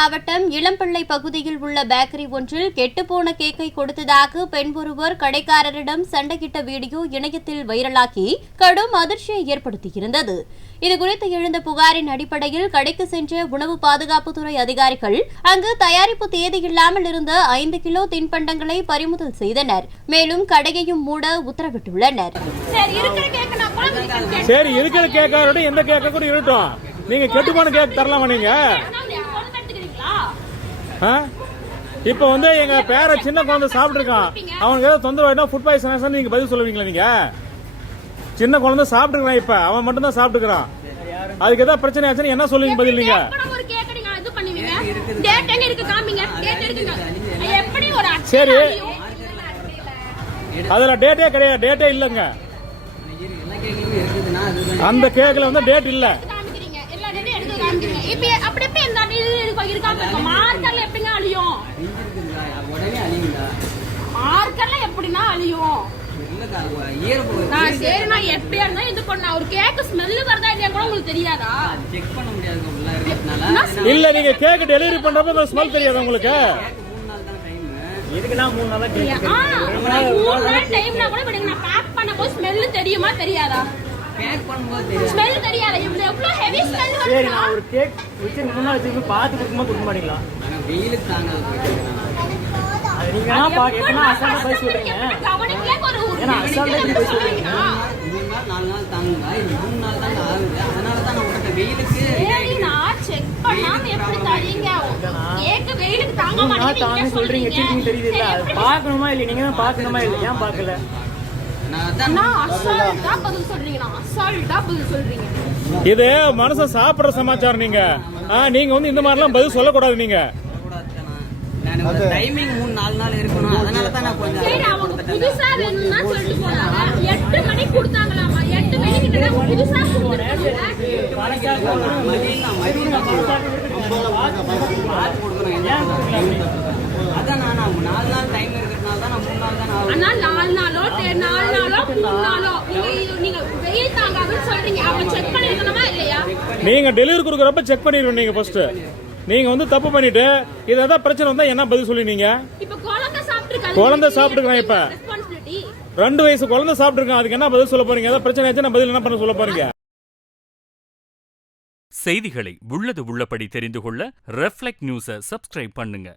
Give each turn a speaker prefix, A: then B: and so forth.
A: மாவட்டம் இளம்பிள்ளை பகுதியில் உள்ள பேக்கரி ஒன்றில் கெட்டுப்போன கேக்கை கொடுத்ததாக பெண் ஒருவர் கடைக்காரரிடம் சண்டையிட்ட வீடியோ இணையத்தில் வைரலாகி கடும் அதிர்ச்சியை ஏற்படுத்தியிருந்தது. இதுகுறித்து எழுந்த புகாரின் அடிப்படையில் கடைக்கு சென்ற உணவு பாதுகாப்புத்துறை அதிகாரிகள் அங்கு தயாரிப்பு தேதியில்லாமல் இருந்த ஐந்து கிலோ தின்பண்டங்களை பறிமுதல் செய்தனர். மேலும் கடையையும் மூட உத்தரவிட்டுள்ளனர்.
B: சரி இருக்கிற
C: கேக்காரோட எந்த கேக்க கூட இருக்கட்டும். நீங்க கெட்டுப்போன கேக் தரலாமா நீங்க? இப்ப வந்து எங்க பேர சின்ன குழந்தை சாப்பிட்டுருக்கான். அவனுக்கு ஏதாவது தொந்தரவு ஆயிட்டா ஃபுட் பாய்சன் நீங்க பதில் சொல்லுவீங்களா நீங்க? சின்ன குழந்தை சாப்பிட்டுக்கிறான் இப்ப. அவன் மட்டும் தான் சாப்பிட்டுக்கிறான். அதுக்கு ஏதாவது பிரச்சனை ஆச்சுன்னா என்ன சொல்லுவீங்க பதில் நீங்க?
B: எப்ப ஒரு கேக்க நீங்க இது பண்ணுவீங்க? டேட் எங்க இருக்கு காமிங்க. டேட் இருக்குங்க எப்படி ஒரு அட்டை
C: சரி. அதுல டேட்டே கிடையாது. டேட்டே இல்லங்க. அந்த கேக்ல வந்து டேட் இல்ல.
B: எப்படின்னா அழியும். நான் சரி நான் எப்படியா இருந்தா இது பண்ண. ஒரு கேக்கு ஸ்மெல்லு வருதா இல்லையா கூட உங்களுக்கு தெரியாதா?
D: செக் பண்ண முடியாது
C: இல்ல நீங்க கேக் டெலிவரி பண்றப்ப ஸ்மெல் தெரியாது உங்களுக்கு?
D: மூணு நாள்
B: மூணு நாள் டைம்னா கூட விடுங்க. நான் பேக் பண்ண போது ஸ்மெல்லு தெரியுமா தெரியாதா?
D: பேக் பண்ணும்போது தெரியும்
B: ஸ்மெல் தெரியாதா? இவ்வளவு எவ்வளவு ஹெவி ஸ்மெல்
E: சரி
B: வருதா
E: நான் ஒரு கேக் வச்சு முன்னாடி வச்சு பார்த்து கொடுக்குமா கொடுக்க மாட்டீங்களா?
D: ஆனா வெயிலுக்கு தாங்காது போயிட்டு
E: அது நீங்க என்ன பாக்கணும் அசால்ட்டா போய் சொல்றீங்க ஏன்னா அசால்ட்டா இப்படி போய் சொல்றீங்க.
D: மூணு நாள் நாலு நாள் தாங்குங்களா இது மூணு நாள் தான் ஆகுது அதனால தான் நான் உங்கள்கிட்ட வெயிலுக்கு
B: சரி நான் செக் பண்ணாம எப்படி தரீங்க? கேக்கு வெயிலுக்கு தாங்க
E: மூணு நாள் தாங்க
B: மாட்டேங்குது
E: சொல்றீங்க. வச்சிருக்கீங்க தெரியுது இல்ல பார்க்கணுமா இல்ல நீங்க தான் பார்க்கணுமா இல்ல ஏன் பார்க்கல
C: இது மனுஷன் சாப்பிடுற சமாச்சாரம் நீங்க. நீங்க வந்து இந்த மாதிரிலாம் பதில் சொல்லக்கூடாது நீங்க.
D: ஒரு டைமிங் மூணு நாலு நாள் இருக்கணும். அதனால தான் நான் கொஞ்சம்
B: சரி அவங்க புதுசா வேணும்னா சொல்லிட்டு போனாங்க எட்டு மணிக்கு கொடுத்தாங்களாமா? எட்டு மணிக்கு கிட்ட புதுசா
D: மதியம் மதியம் பார்த்து கொடுக்கணும் அதான் நான் நாலு நாள் டைம் இருக்கிறதுனால தான் நான் மூணு நாள் தான் ஆகும்
B: ஆனா நாலு நாளோ தெ- நாலு நாளோ மூணு நாளோ நீங்க வெயில் தாங்காதுன்னு சொல்றீங்க செக் பண்ணிருக்கணுமா இல்லையா
C: நீங்க டெலிவரி கொடுக்குறப்ப செக் பண்ணிடுவோம் நீங்க ஃபர்ஸ்ட் நீங்க வந்து தப்பு பண்ணிட்டு இது ஏதாவது பிரச்சனை வந்தா என்ன பதில் சொல்லுவீங்க?
B: இப்ப
C: குழந்தை சாப்பிட்டுருக்கான் இப்ப.
B: ரெஸ்பான்சிபிலிட்டி
C: ரெண்டு வயசு குழந்தை சாப்பிட்டுருக்கான் அதுக்கு என்ன பதில் சொல்ல போறீங்க? ஏதாவது பிரச்சனை ஆச்சுன்னா பதில் என்ன பண்ண சொல்ல போறீங்க?
F: செய்திகளை உள்ளது உள்ளபடி தெரிந்து கொள்ள ரெஃப்ளெக்ட் நியூஸை சப்ஸ்கிரைப் பண்ணுங்க.